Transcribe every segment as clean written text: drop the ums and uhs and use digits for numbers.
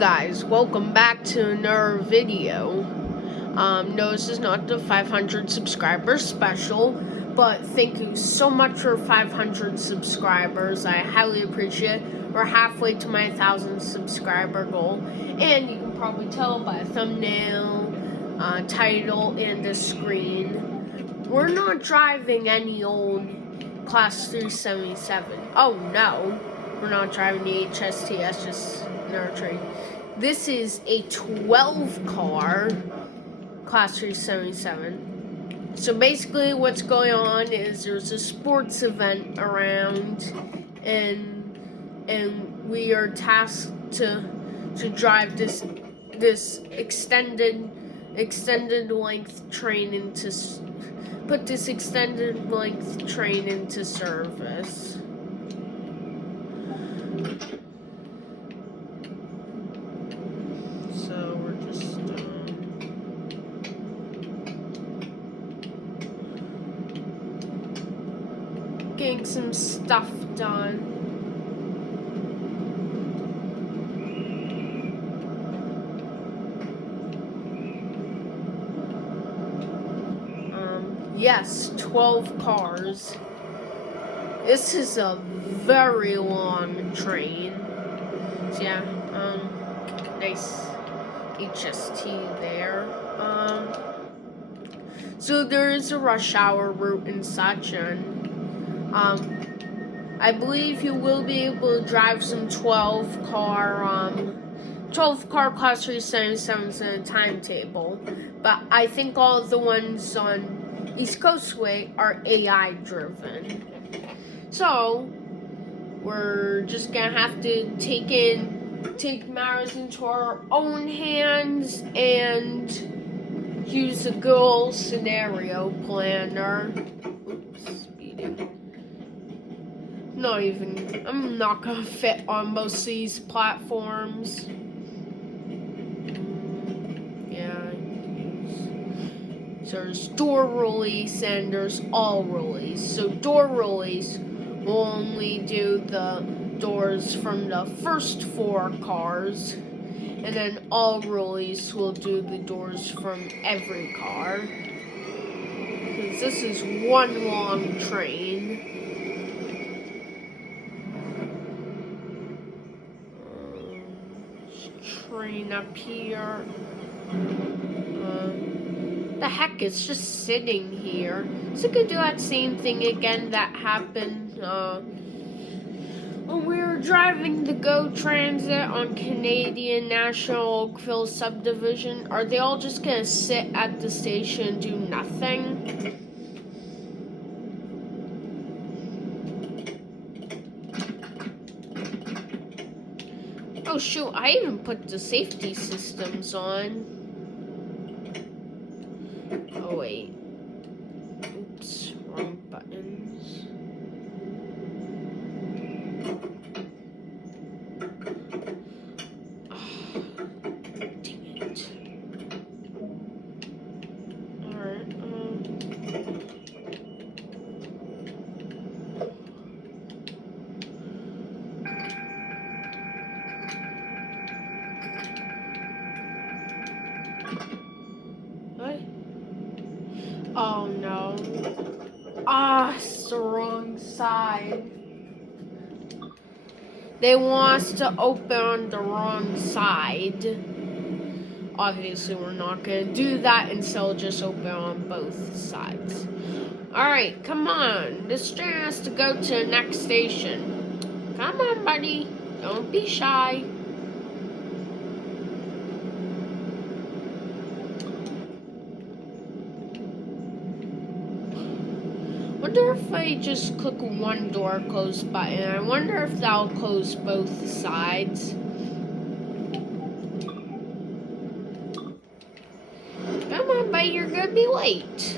guys, welcome back to another video. No, this is not the 500 subscribers special, but thank you so much for 500 subscribers. I highly appreciate it. We're halfway to my 1,000 subscriber goal, and you can probably tell by thumbnail, title, and the screen. We're not driving any old Class 377. Oh no, we're not driving the HSTS, just another train. This is a 12 car Class 377. So basically what's going on is there's a sports event around, and we are tasked to drive this extended length train into put this extended length train into service. So we're just getting some stuff done. Yes, 12 cars. This is a very long train. So yeah, nice HST there. So there is a rush hour route and such, and I believe you will be able to drive some 12 car Class 377s in a timetable, but I think all of the ones on East Coastway are AI driven. So we're just gonna have to take matters into our own hands and use a good old scenario planner. Oops, speeding. I'm not gonna fit on most of these platforms. So there's door release and there's all release. So door release will only do the doors from the first 4 cars, and then all release will do the doors from every car. Because this is one long train. Train up here. The heck, it's just sitting here. So it could do that same thing again that happened when we were driving the GO Transit on Canadian National Oakville Subdivision. Are they all just gonna sit at the station and do nothing? Oh shoot, I even put the safety systems on. Oh wait. Oops, wrong buttons. Oh, dang it. Alright, what? Oh no. It's the wrong side. They want us to open on the wrong side. Obviously, we're not going to do that, and so just open on both sides. Alright, come on. This train has to go to the next station. Come on, buddy. Don't be shy. I wonder if I just click one door close button. I wonder if that'll close both sides. Come on, buddy, you're gonna be late.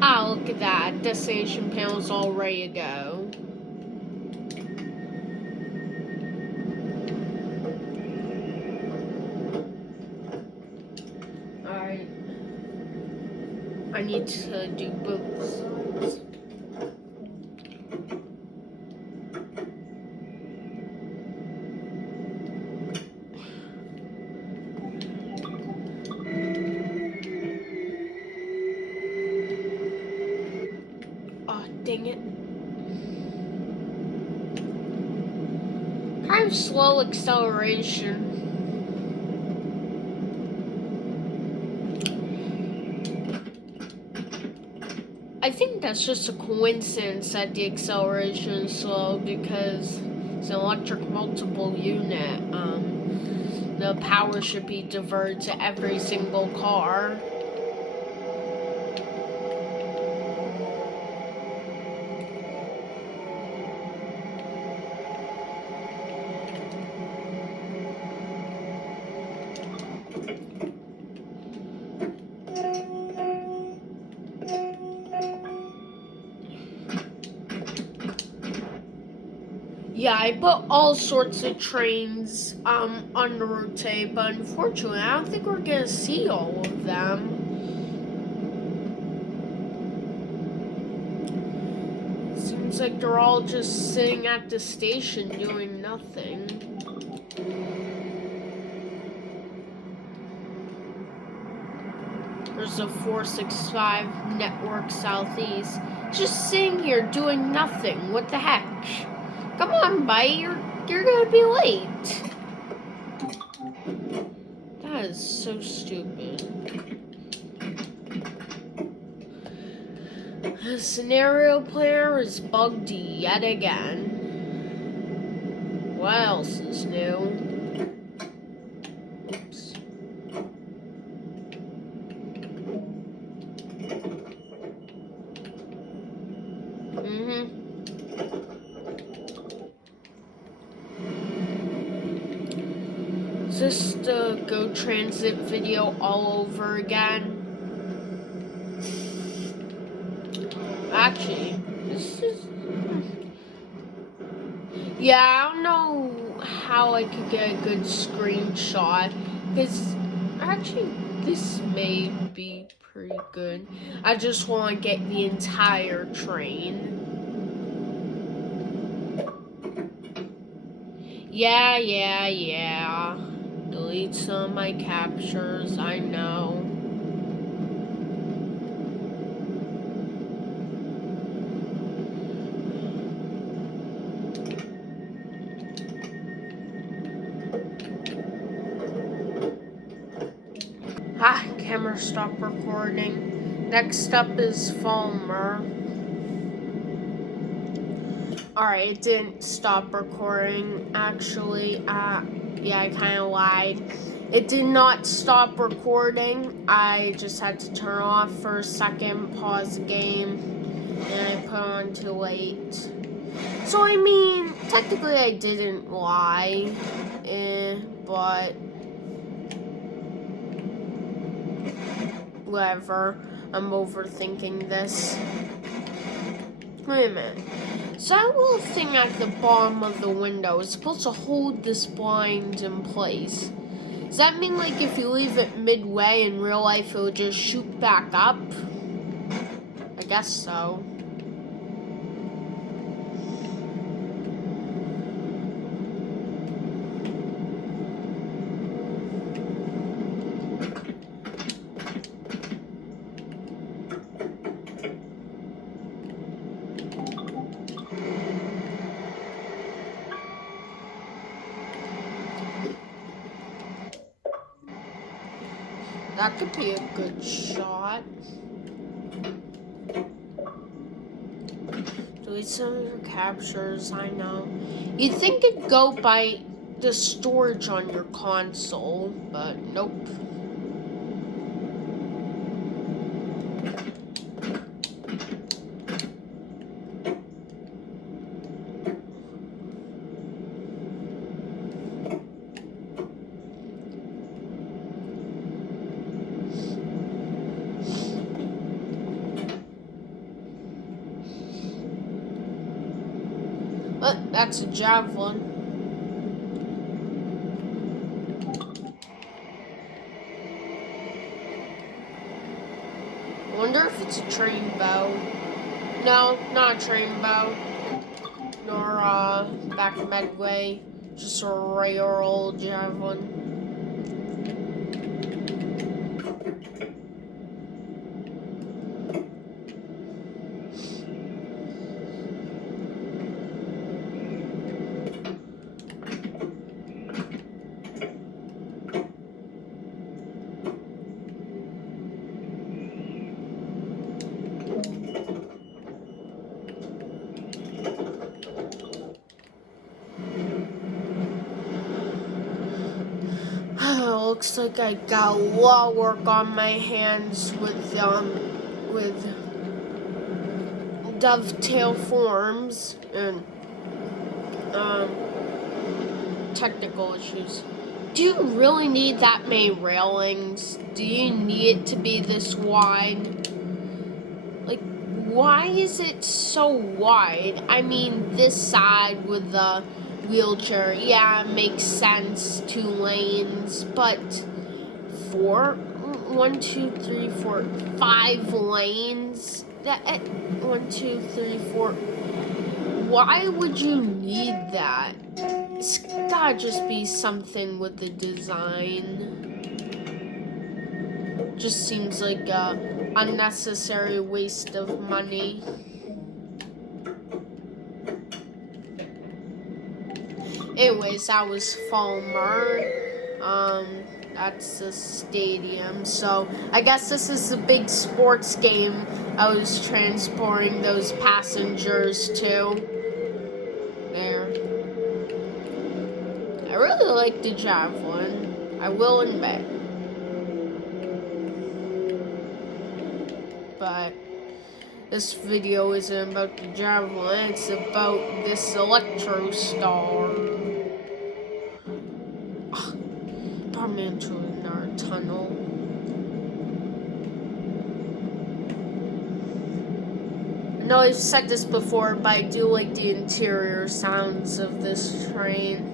Ah, look at that. Destination panel's all ready to go. Alright. I need to do both. Dang it. Kind of slow acceleration. I think that's just a coincidence that the acceleration is slow because it's an electric multiple unit. The power should be diverted to every single car. Yeah, I put all sorts of trains on the rotate, but unfortunately, I don't think we're gonna see all of them. Seems like they're all just sitting at the station doing nothing. There's a 465 Network Southeast just sitting here doing nothing. What the heck? Come on, buddy, you're gonna be late. That is so stupid. The scenario player is bugged yet again. What else is new? Oops. Is this the Go Transit video all over again? Actually, this is... Yeah, I don't know how I could get a good screenshot, because actually this may be pretty good. I just want to get the entire train. Yeah. Delete some of my captures, I know. Camera stop recording. Next up is Falmer. Alright, it didn't stop recording, actually. Yeah, I kind of lied. It did not stop recording. I just had to turn off for a second, pause the game, and I put on too late. So, I mean, technically I didn't lie, but whatever. I'm overthinking this. Wait a minute. So that little thing at the bottom of the window is supposed to hold this blind in place. Does that mean, like, if you leave it midway in real life, it'll just shoot back up? I guess so. That could be a good shot. Delete some of your captures, I know. You'd think it'd go by the storage on your console, but nope. That's a javelin. I wonder if it's a train bow. No, not a train bow. Nor back Medway. Just a regular old javelin. like I got a lot of work on my hands with dovetail forms and technical issues. Do you really need that many railings? Do you need it to be this wide? Like, why is it so wide? I mean, this side with the wheelchair, yeah, it makes sense, 2 lanes, but 4? 1, 2, 3, 4, 5 lanes? 1, 2, 3, 4. Why would you need that? It's gotta just be something with the design. Just seems like a unnecessary waste of money. Anyways, that was Falmer. That's the stadium. So I guess this is the big sports game I was transporting those passengers to. There. I really like the javelin, I will admit. But this video isn't about the javelin, it's about this electro star. Brought me into another tunnel. I know I've said this before, but I do like the interior sounds of this train.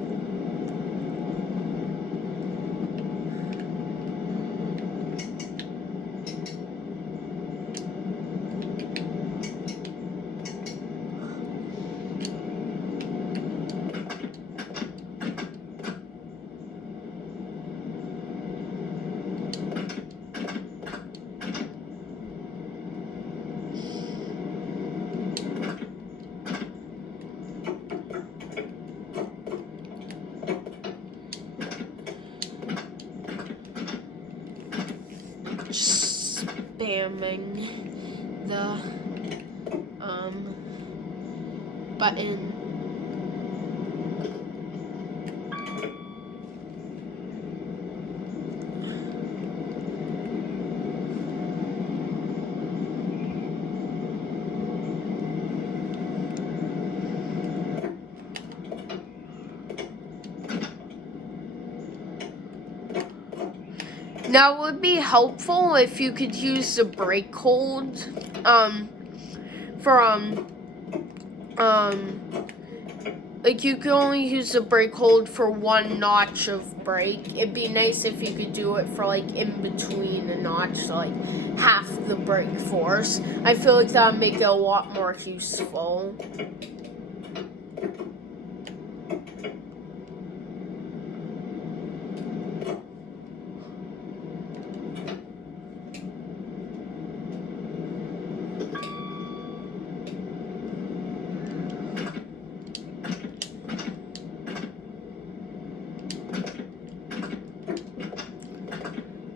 Spamming the button. Now it would be helpful if you could use the brake hold like you can only use the brake hold for 1 notch of brake. It'd be nice if you could do it for like in between a notch, so like half the brake force. I feel like that would make it a lot more useful.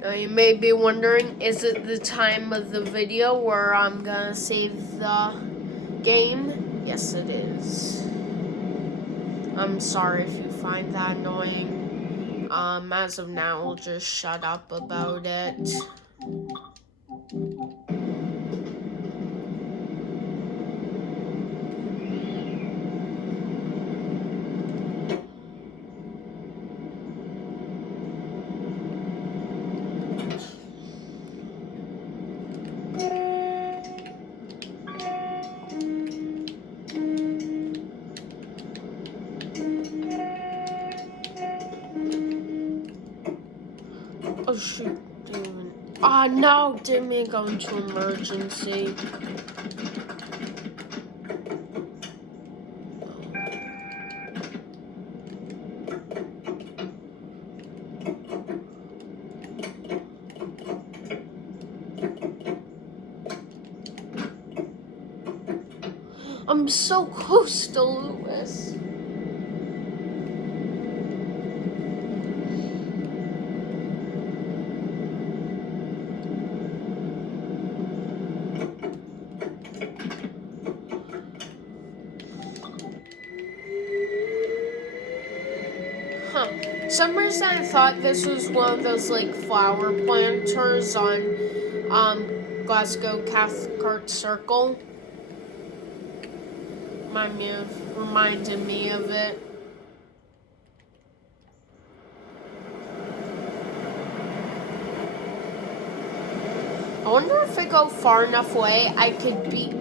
Now you may be wondering, is it the time of the video where I'm gonna save the game? Yes, it is. I'm sorry if you find that annoying. As of now, I'll just shut up about it. Oh shoot, dude. Ah, no, didn't mean to go into emergency. I'm so close to Lewis. Some reason I thought this was one of those like flower planters on Glasgow Cathcart Circle. Reminded me of it. I wonder if I go far enough away, I could beat.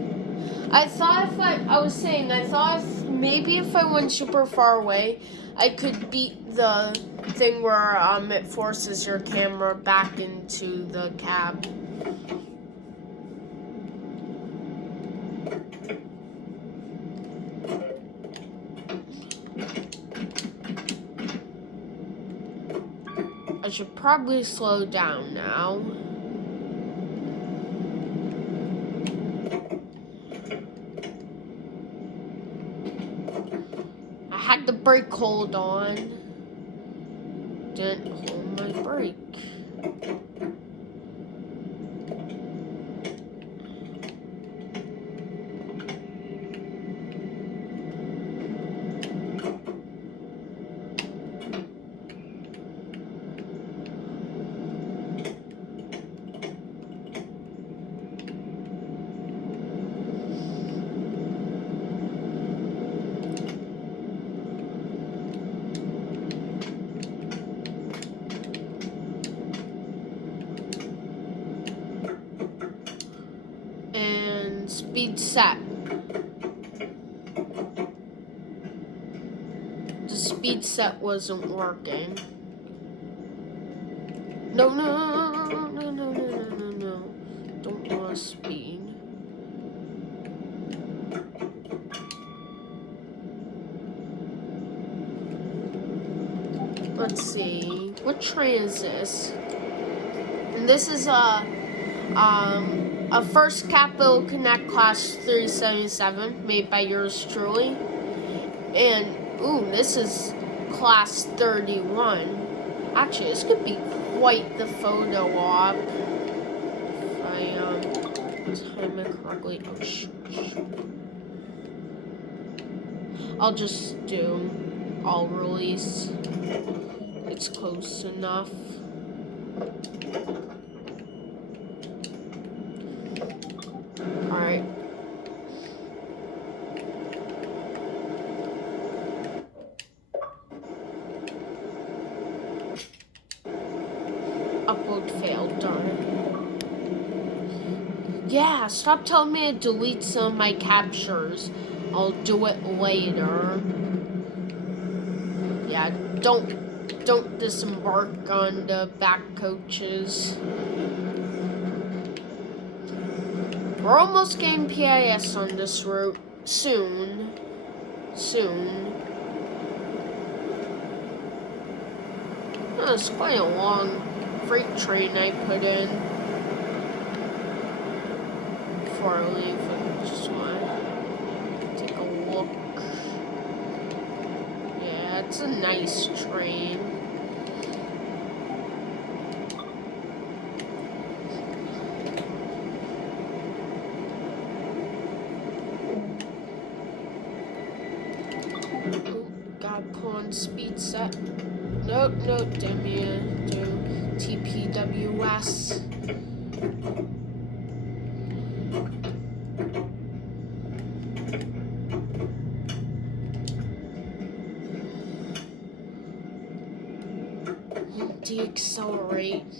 I thought if maybe if I went super far away, I could beat the thing where it forces your camera back into the cab. I should probably slow down now. I had the brake hold on. Didn't hold my brake. Speed set. The speed set wasn't working. No. Don't want to speed. Let's see. What train is this? And this is a First Capital Connect Class 377 made by yours truly. And, ooh, this is Class 31. Actually, this could be quite the photo op. If I, time it correctly. Oh, shoot. I'll just do all release. It's close enough. Alright. Upload failed, darn it. Yeah, stop telling me to delete some of my captures. I'll do it later. Yeah, don't disembark on the back coaches. We're almost getting PIS on this route. Soon. Oh, it's quite a long freight train I put in. Before I leave, I just want to take a look. Yeah, it's a nice train. Gotta pull on speed set. Nope, damn you. Do TPWS. Deaccelerate.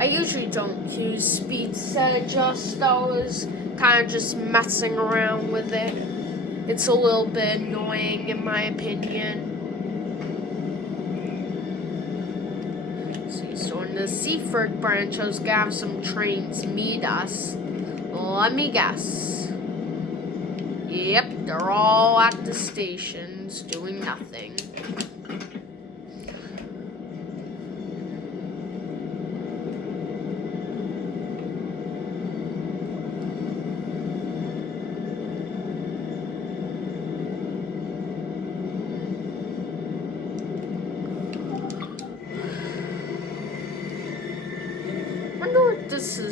I usually don't use speed set adjust. I was kind of just messing around with it. It's a little bit annoying in my opinion. See, so in the Seaford branch, I was gonna have some trains meet us. Let me guess. Yep, they're all at the stations doing nothing.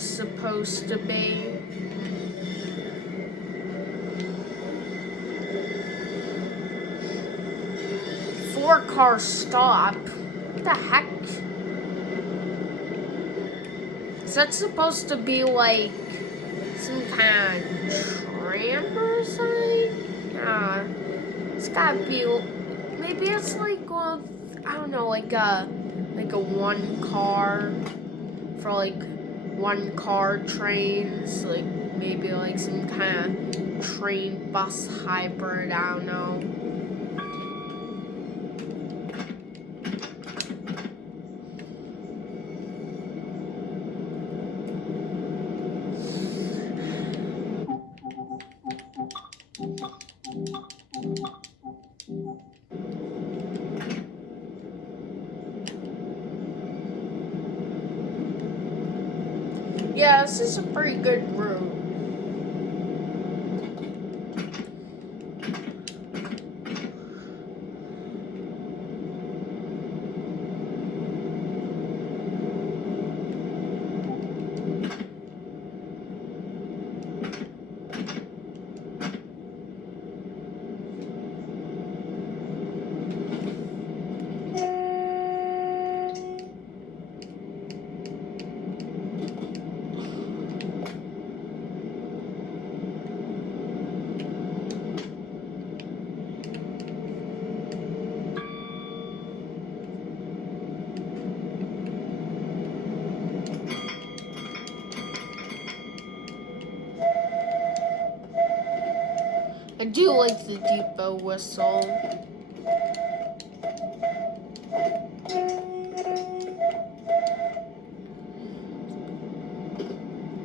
is supposed to be. Four-car stop? What the heck? Is that supposed to be like some kind of tram or something? Yeah. It's gotta be, maybe it's like, well, I don't know, like a one car for like one car trains, like maybe like some kind of train bus hybrid, I don't know. Yeah, this is a pretty good route. I do like the depot whistle.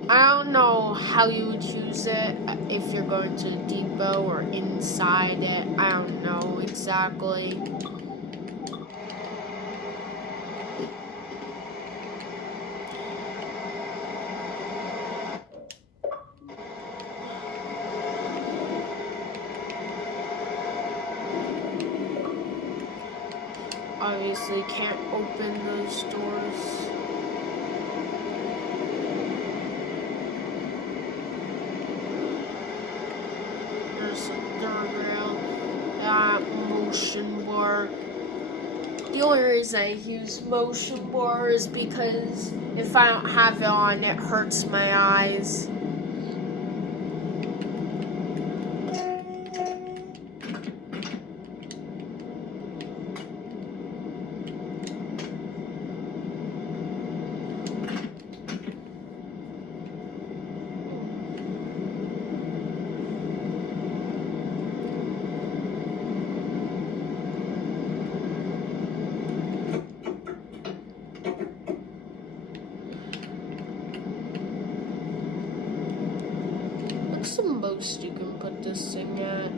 I don't know how you would use it, if you're going to a depot or inside it. I don't know exactly. Obviously can't open those doors. There's a guardrail, motion blur. The only reason I use motion blur is because if I don't have it on, it hurts my eyes. What's the most you can put this thing at?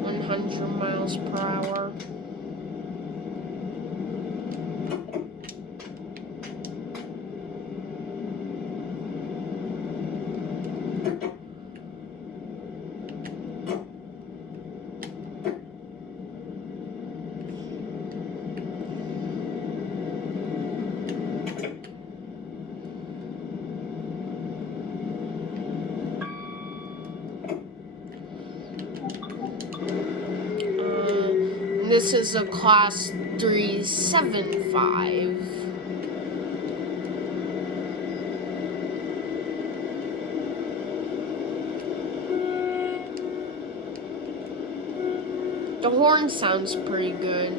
100 miles per hour. This is a class 375. The horn sounds pretty good.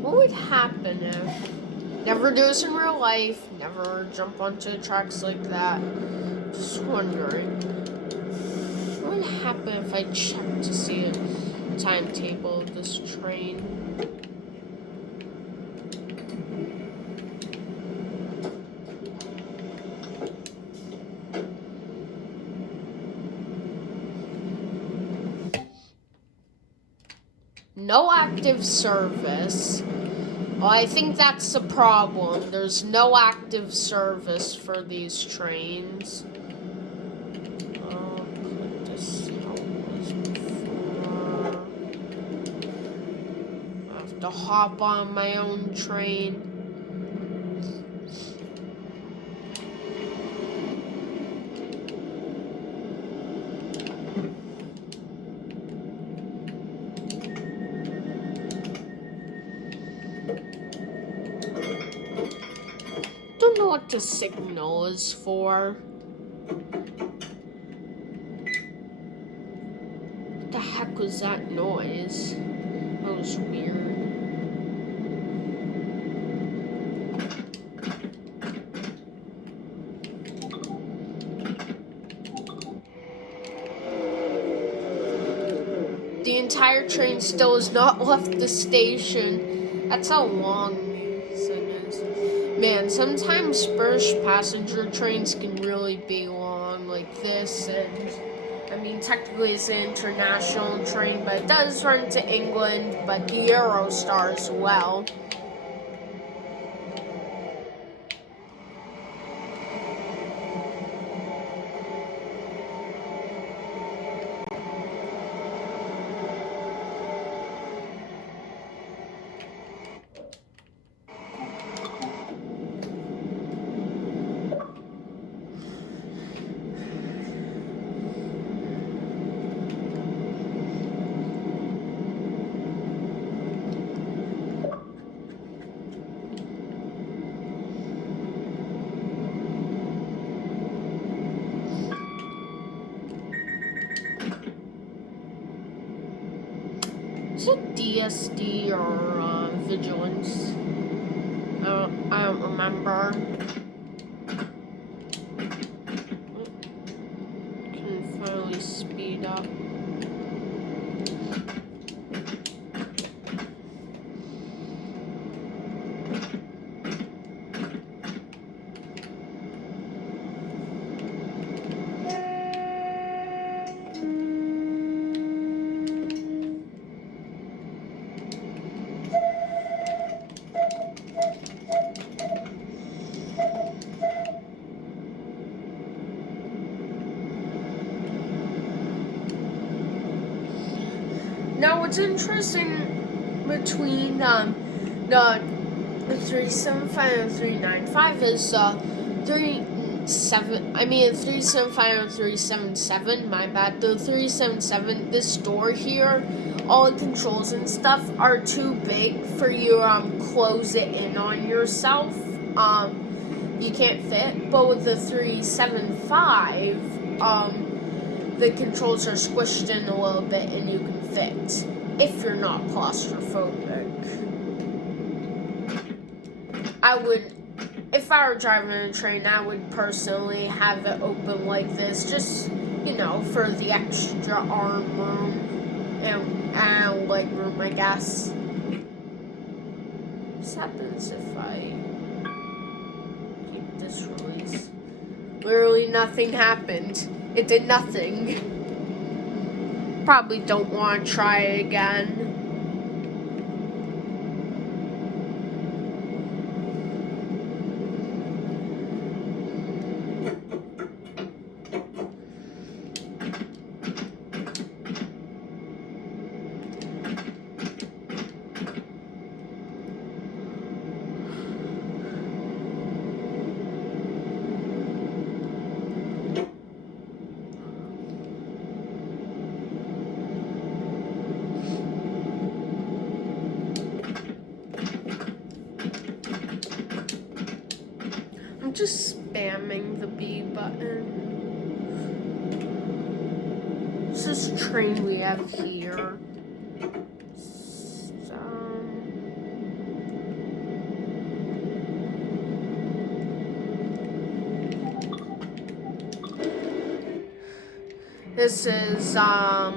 What would happen if... Never do this in real life, never jump onto tracks like that. Just wondering. What would happen if I checked to see a timetable of this train? No active service. Well, I think that's the problem. There's no active service for these trains. Put this how it was before. I have to hop on my own train. Don't know what the signal is for. What the heck was that noise? That was weird. The entire train still has not left the station. That's how long this thing is. Man, sometimes Spanish passenger trains can really be long, like this. And I mean, technically it's an international train, but it does run to England, but the Eurostar as well. Is it DSD or Vigilance? I don't remember. Can finally speed up. Now, what's interesting between the 375 and 395 is 375 and 377. My bad. The 377. This door here, all the controls and stuff are too big for you close it in on yourself. You can't fit. But with the 375, the controls are squished in a little bit and you can fit if you're not claustrophobic. If I were driving a train, I would personally have it open like this, just, for the extra arm room and leg room, I guess. What happens if I keep this release? Literally nothing happened. It did nothing. Probably don't want to try it again. Just spamming the B button. This is the train we have here. This is a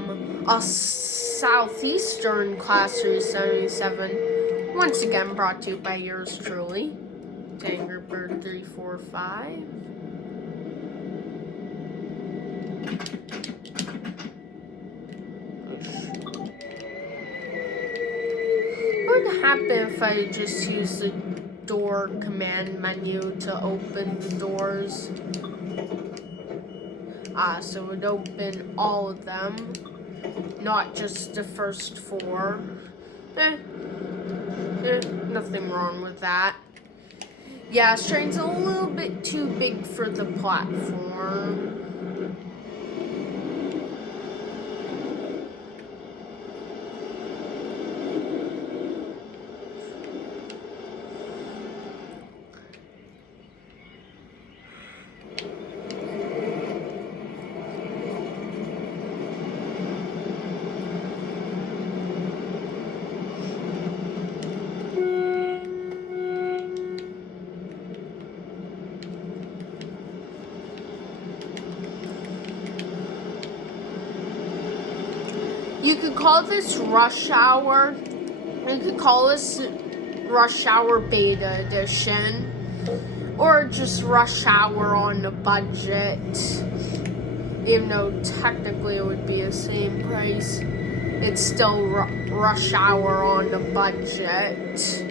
Southeastern Class 377. Once again brought to you by yours truly. Angry Bird 345. happen if I just use the door command menu to open the doors. So it would open all of them, not just the first 4. Nothing wrong with that. Yeah, this train's a little bit too big for the platform. You could call this Rush Hour. You could call this Rush Hour Beta Edition. Or just Rush Hour on a budget. Even though technically it would be the same price. It's still Rush Hour on a budget.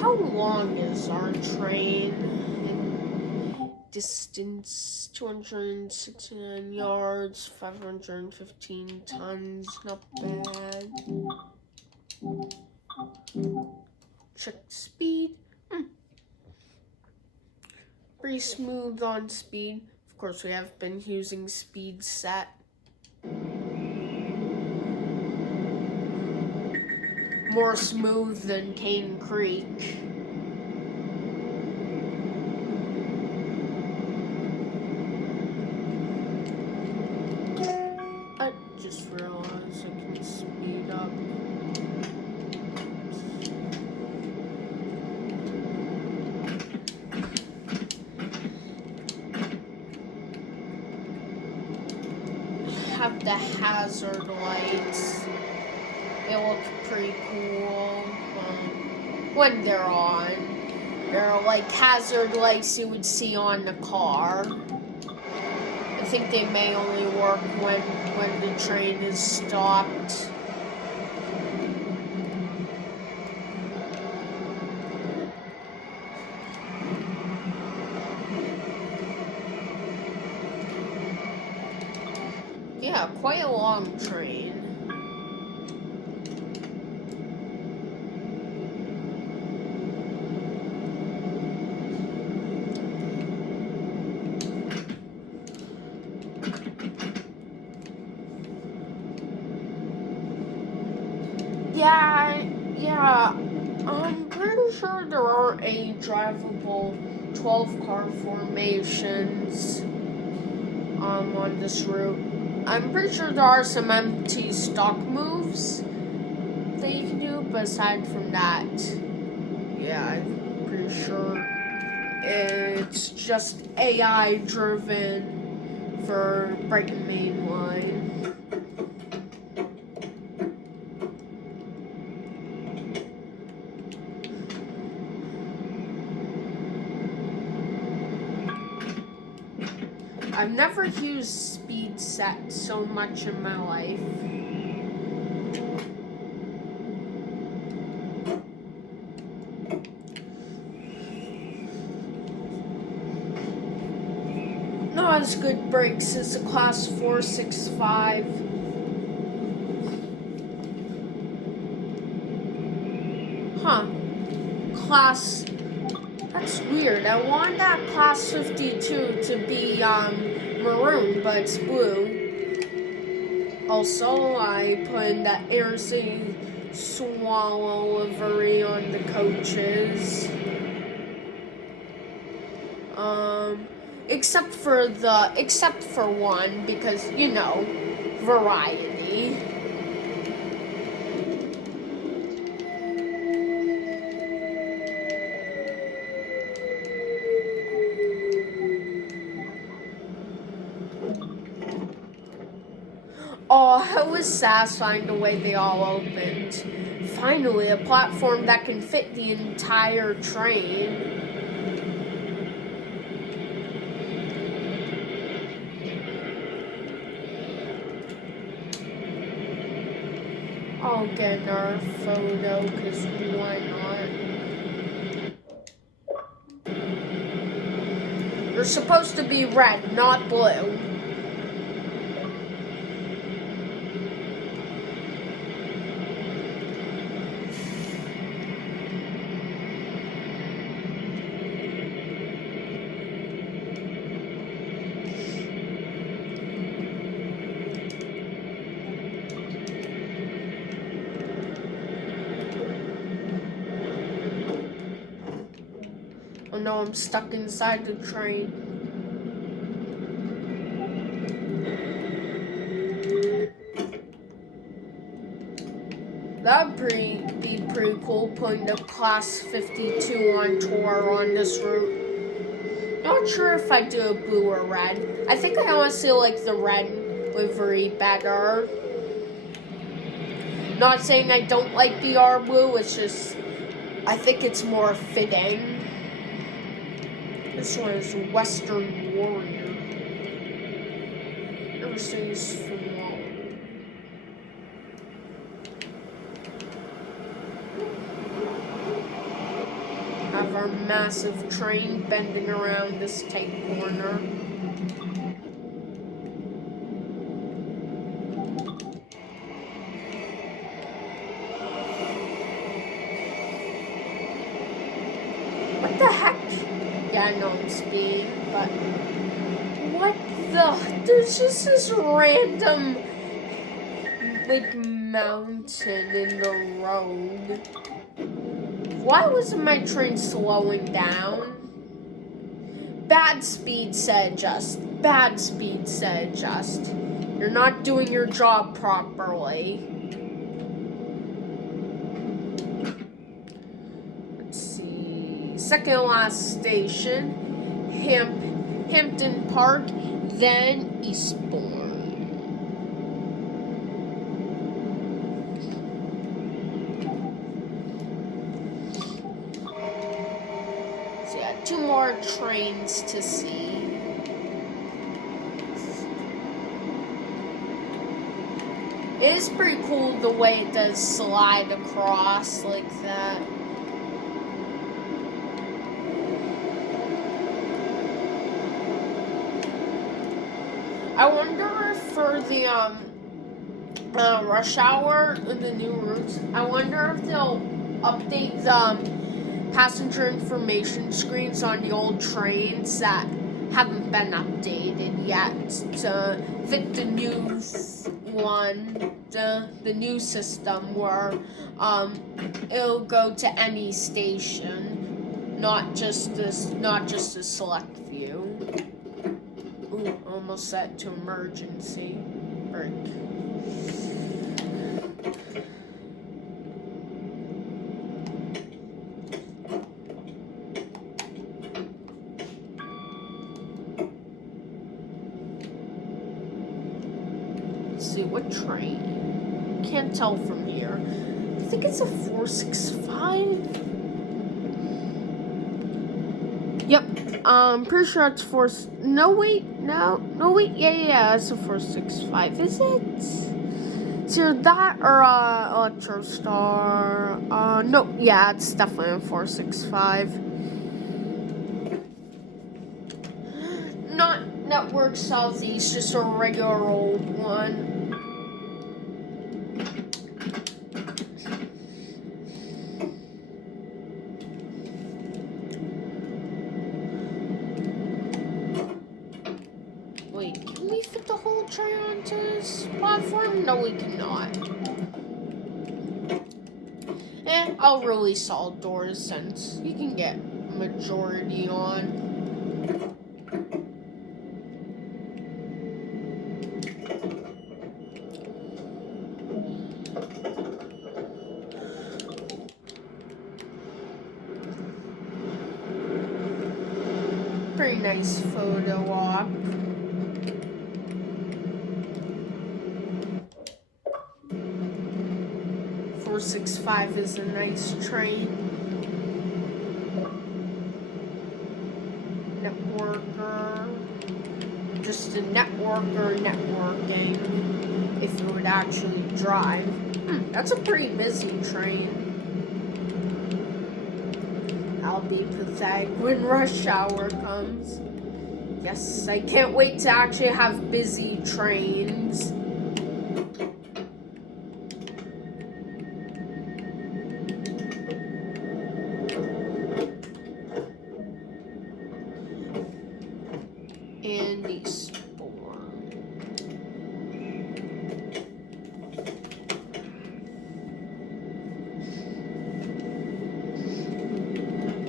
How long is our train? Distance 269 yards, 515 tons, not bad. Check speed. Pretty smooth on speed. Of course, we have been using speed set. More smooth than Cane Creek. I just realized I can speed up. Have the hazard lights. They look pretty cool when they're on. They're like hazard lights you would see on the car. I think they may only work when the train is stopped. Yeah, quite a long train. Yeah, I'm pretty sure there are a drivable 12-car formations on this route. I'm pretty sure there are some empty stock moves that you can do, but aside from that, yeah, I'm pretty sure it's just AI driven for Brighton Main Line. I've never used speed set so much in my life. Not as good brakes as the Class 465. Class That's weird. I want that class 52 to be maroon, but it's blue. Also, I put in the Air Swallow livery on the coaches. Except for one, because, you know, variety. Oh, it was satisfying the way they all opened. Finally, a platform that can fit the entire train. I'll get another photo, because why not? They're supposed to be red, not blue. Oh no, I'm stuck inside the train. That'd be pretty cool, putting the class 52 on tour on this route. Not sure if I do a blue or red. I think I honestly like the red livery better. Not saying I don't like the R blue, it's just I think it's more fitting. This one is Western Warrior. Never seen small. Have our massive train bending around this tight corner. What the heck? Yeah, I know I'm speeding, but what the? There's just this random like mountain in the road. Why wasn't my train slowing down? Bad speed said adjust. Bad speed said adjust. You're not doing your job properly. Let's see. Second last station, Hampton Park, then Eastbourne. So yeah, 2 more trains to see. It is pretty cool the way it does slide across like that. I wonder if for the rush hour in the new routes, I wonder if they'll update the passenger information screens on the old trains that haven't been updated yet to fit the new one, the new system where it'll go to any station, not just a select view. Ooh, almost set to emergency brake. See what train? Can't tell from here. I think it's a 465. Yep. Pretty sure it's yeah, it's a 465. Is it? It's either that or Electrostar. No, yeah, it's definitely a 465. Not Network Southeast, just a regular old one. tray onto this platform? No, we cannot. I'll release all doors since you can get majority on. Pretty nice photo op. .465 is a nice train. Networker. Just a networker networking. If you would actually drive. That's a pretty busy train. I'll be pathetic when rush hour comes. Yes, I can't wait to actually have busy trains. And Eastbourne.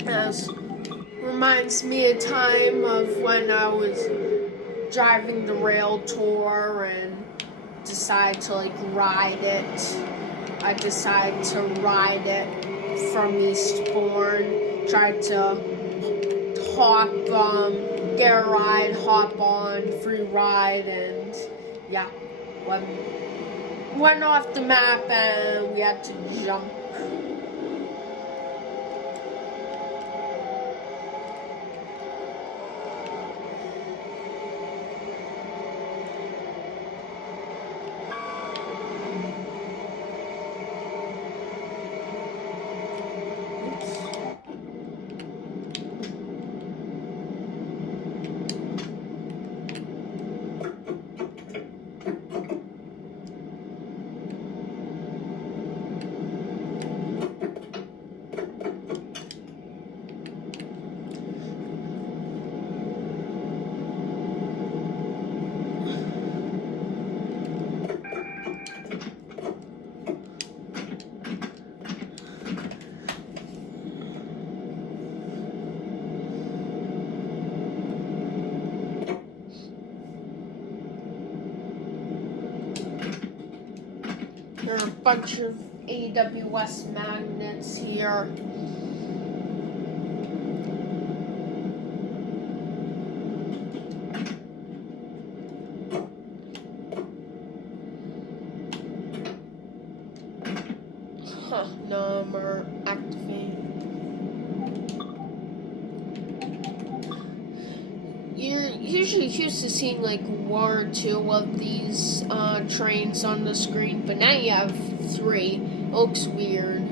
This reminds me a time of when I was driving the rail tour and decided to ride it. I decided to ride it from Eastbourne. Tried to hop, get a ride, hop on, free ride, and yeah, went off the map and we had to jump. There are a bunch of AWS magnets here. Number activate. You're usually used to seeing one or two of these trains on the screen, but now you have 3. It looks weird.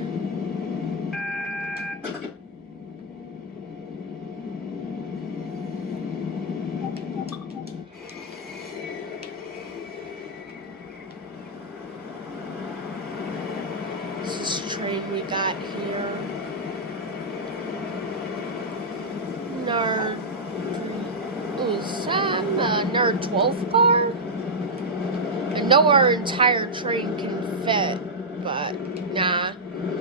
This is train we got here. Is that another 12 car? I know our entire train can fit, but nah,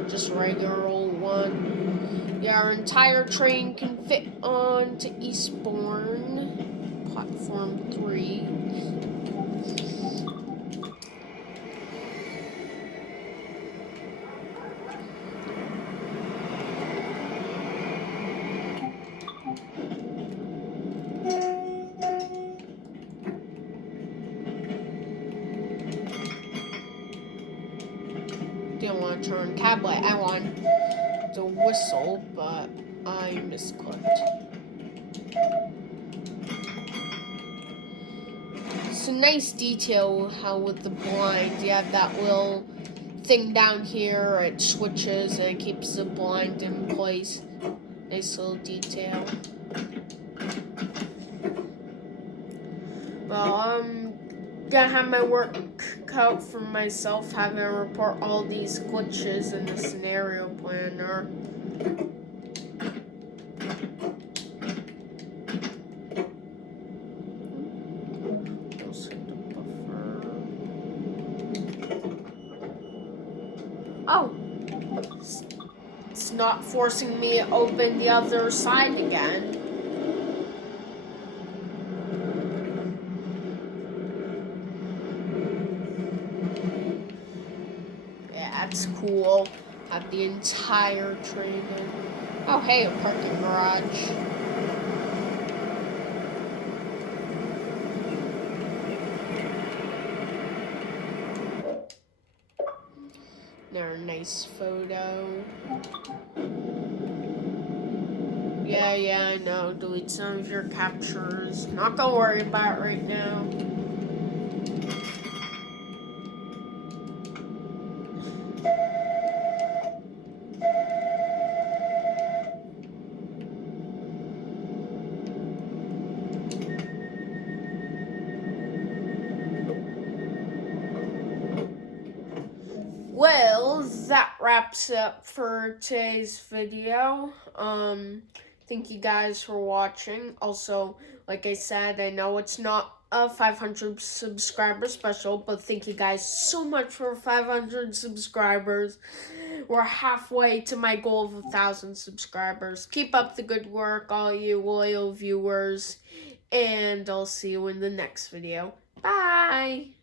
just regular old one. Yeah, our entire train can fit on to Eastbourne, platform 3. Didn't want to turn cab light. I want to whistle, but I misclicked. It's a nice detail how with the blind you have that little thing down here. It switches and it keeps the blind in place. Nice little detail. Well, I'm gonna have my work cut out for myself, having to report all these glitches in the scenario planner. not forcing me to open the other side again. Yeah, that's cool. Have the entire train in. Oh, hey, a parking garage. There, nice photo. Yeah, I know. Delete some of your captures. Not gonna worry about it right now. Well, that wraps up for today's video. Thank you guys for watching. Also, like I said, I know it's not a 500 subscriber special, but thank you guys so much for 500 subscribers. We're halfway to my goal of 1,000 subscribers. Keep up the good work, all you loyal viewers, and I'll see you in the next video. Bye!